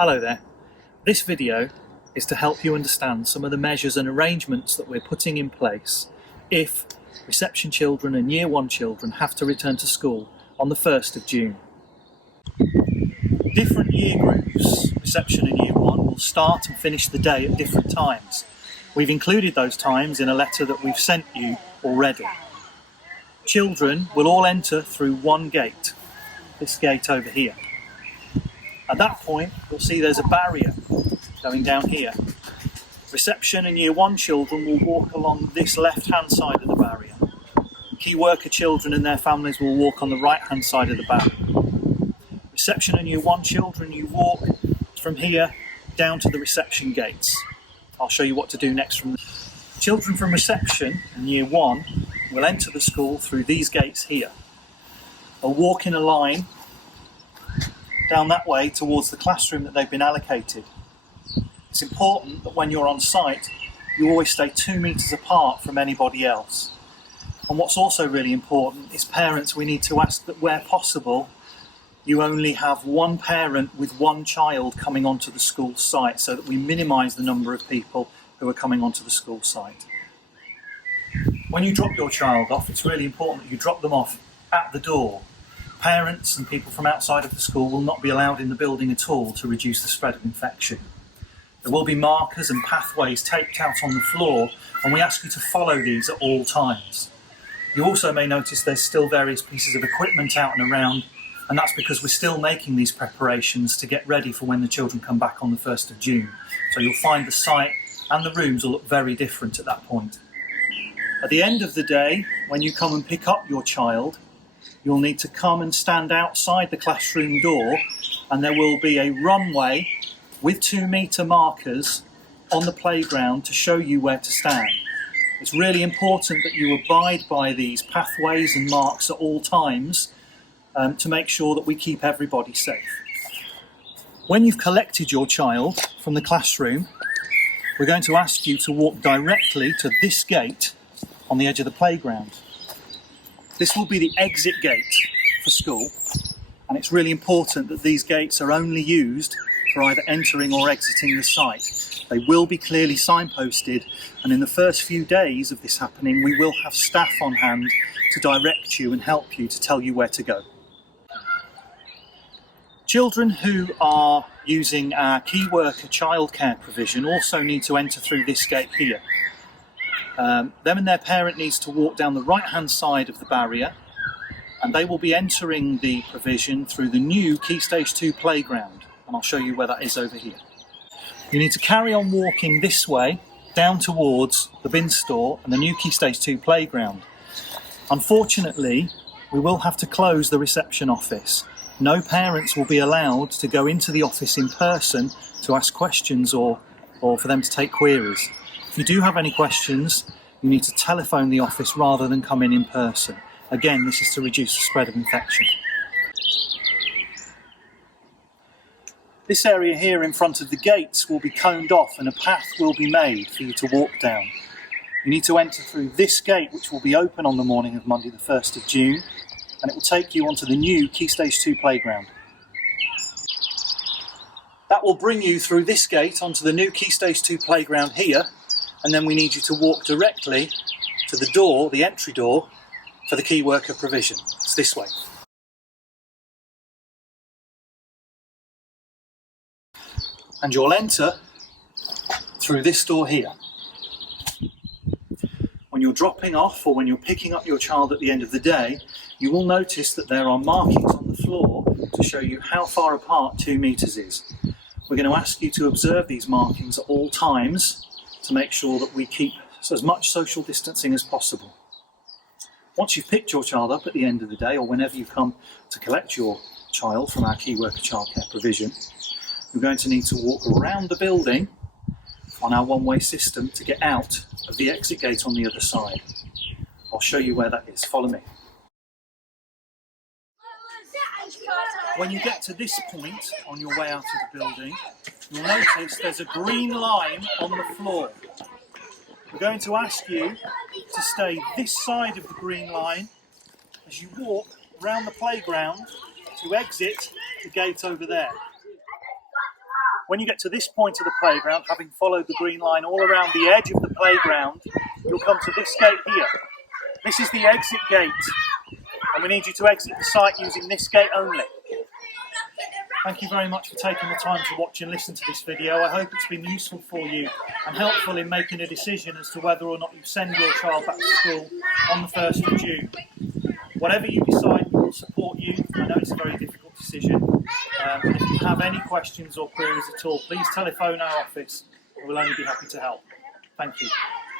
Hello there. This video is to help you understand some of the measures and arrangements that we're putting in place if reception children and Year 1 children have to return to school on the 1st of June. Different year groups, reception and Year 1, will start and finish the day at different times. We've included those times in a letter that we've sent you already. Children will all enter through one gate, this gate over here. At that point, you'll see there's a barrier going down here. Reception and Year 1 children will walk along this left-hand side of the barrier. Key worker children and their families will walk on the right-hand side of the barrier. Reception and Year 1 children, you walk from here down to the reception gates. I'll show you what to do next from there. Children from reception and Year 1 will enter the school through these gates here. They'll walk in a line down that way towards the classroom that they've been allocated. It's important that when you're on site, you always stay 2 metres apart from anybody else. And what's also really important is parents, we need to ask that where possible, you only have one parent with one child coming onto the school site so that we minimise the number of people who are coming onto the school site. When you drop your child off, it's really important that you drop them off at the door. Parents and people from outside of the school will not be allowed in the building at all to reduce the spread of infection. There will be markers and pathways taped out on the floor, and we ask you to follow these at all times. You also may notice there's still various pieces of equipment out and around, and that's because we're still making these preparations to get ready for when the children come back on the 1st of June. So you'll find the site and the rooms will look very different at that point. At the end of the day, when you come and pick up your child, you'll need to come and stand outside the classroom door, and there will be a runway with 2-metre markers on the playground to show you where to stand. It's really important that you abide by these pathways and marks at all times to make sure that we keep everybody safe. When you've collected your child from the classroom, we're going to ask you to walk directly to this gate on the edge of the playground. This will be the exit gate for school, and it's really important that these gates are only used for either entering or exiting the site. They will be clearly signposted, and in the first few days of this happening, we will have staff on hand to direct you and help you to tell you where to go. Children who are using our key worker childcare provision also need to enter through this gate here. Them and their parent needs to walk down the right-hand side of the barrier, and they will be entering the provision through the new Key Stage 2 playground, and I'll show you where that is over here. You need to carry on walking this way down towards the bin store and the new Key Stage 2 playground. Unfortunately, we will have to close the reception office. No parents will be allowed to go into the office in person to ask questions or for them to take queries. If you do have any questions, you need to telephone the office rather than come in person. Again, this is to reduce the spread of infection. This area here in front of the gates will be coned off and a path will be made for you to walk down. You need to enter through this gate, which will be open on the morning of Monday the 1st of June, and it will take you onto the new Key Stage 2 playground. That will bring you through this gate onto the new Key Stage 2 playground here, and then we need you to walk directly to the door, the entry door, for the key worker provision. It's this way. And you'll enter through this door here. When you're dropping off or when you're picking up your child at the end of the day, you will notice that there are markings on the floor to show you how far apart 2 metres is. We're going to ask you to observe these markings at all times to make sure that we keep as much social distancing as possible. Once you've picked your child up at the end of the day, or whenever you come to collect your child from our key worker childcare provision, you're going to need to walk around the building on our one-way system to get out of the exit gate on the other side. I'll show you where that is. Follow me. When you get to this point on your way out of the building, you'll notice there's a green line on the floor. We're going to ask you to stay this side of the green line as you walk around the playground to exit the gate over there. When you get to this point of the playground, having followed the green line all around the edge of the playground, you'll come to this gate here. This is the exit gate, and we need you to exit the site using this gate only. Thank you very much for taking the time to watch and listen to this video. I hope it's been useful for you and helpful in making a decision as to whether or not you send your child back to school on the 1st of June. Whatever you decide, we will support you. I know it's a very difficult decision. And if you have any questions or queries at all, please telephone our office. We'll only be happy to help. Thank you.